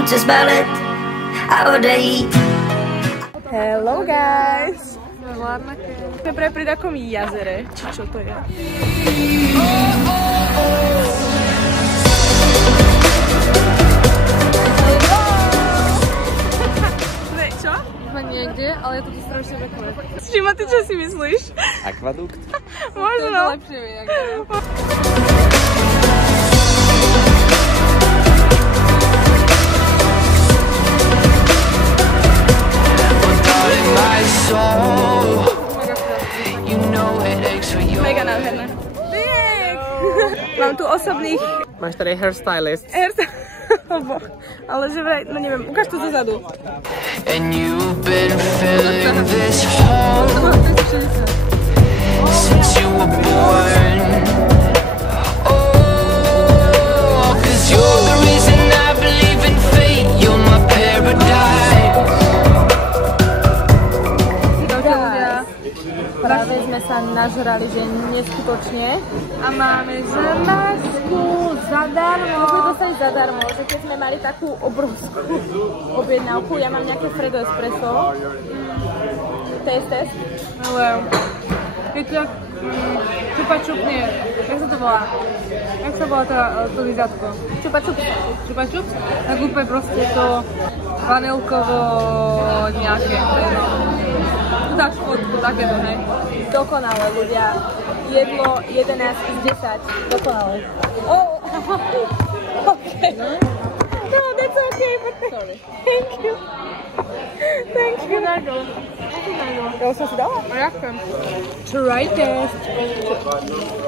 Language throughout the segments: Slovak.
kuce zbalit a odejít. Hello guys! Sme pre takom jazere, či čo to je? Čo? Sme niekde, ale je to tu strašne pekné. Šima, ty čo si myslíš? Akvadukt? Možno. To je lepšie, jak Mega nádherné. Mám tu osobných... Máš tady hairstylist. Ale že vraj, no neviem, ukáž to zozadu. And you've been filling this hole since you were born. Oh, 'cause you're the reason I believe in fate. You're my paradise. Práve sme sa nažrali, že neskutočne. A máme zmazku zadarmo. My sme dostali zadarmo, že keď sme mali takú obrovskú objednávku, ja mám nejaké Fredo espresso. Test. Ale keď tak čupa-čup nie, jak sa to volá? Jak sa volá to lízatko? Čupa-čup. Čupa-čup? Tak úplne proste to vanilkovo nejaké. Tu dáš fotku, takéto, hej? Dokonale, ľudia. Jedlo 11 z 10. Dokonale. Oh, okay. No, that's okay, but sorry. Thank you. Thank you. Ja už som si dala? Ďakujem. Try test.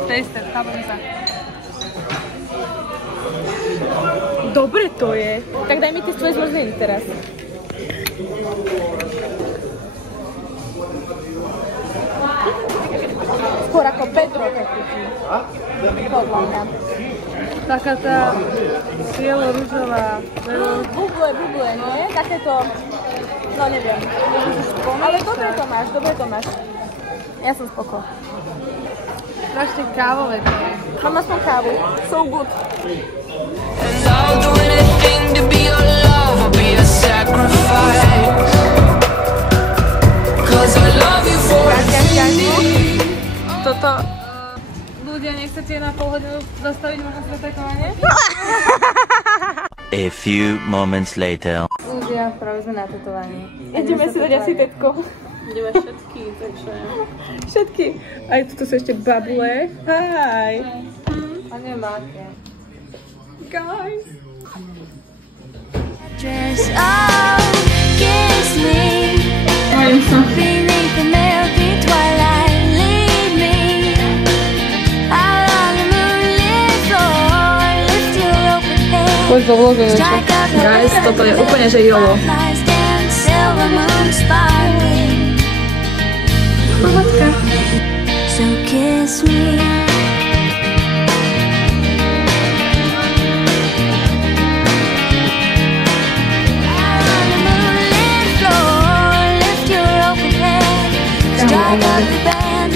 Taste, chápame sa. Dobre to je. Tak daj mi tie tvoje zmrzliny teraz. Skôr ako Pedro takúti. Podľa mňa. Taká tá cielo-ružová. Buble, nie? Takéto, no neviem. Ale dobre to máš. Ja som spoko. Strašne kávové to je. Mám aspoň kávu. So good. And I'll do anything to be your love or be a sacrifice. 'Cause I love you for Toto... Ľudia, nechcete na pol hodinu zastaviť možno stretekovanie? A few moments later. Ľudia, práve sme na tetovaní. Ideme si dať asi tetko. Ideme všetky, takže... Všetky. Aj tu sú ešte babule. Hi. A nemáte. Guys. Dress up, kiss me beneath the milky twilight. Lead me out on the moonlit floor. Lift your open head. Poď do vlogu niečo. Guys, toto je úplne že jolo. Silver moon sparkling. So kiss me. Strike up the band.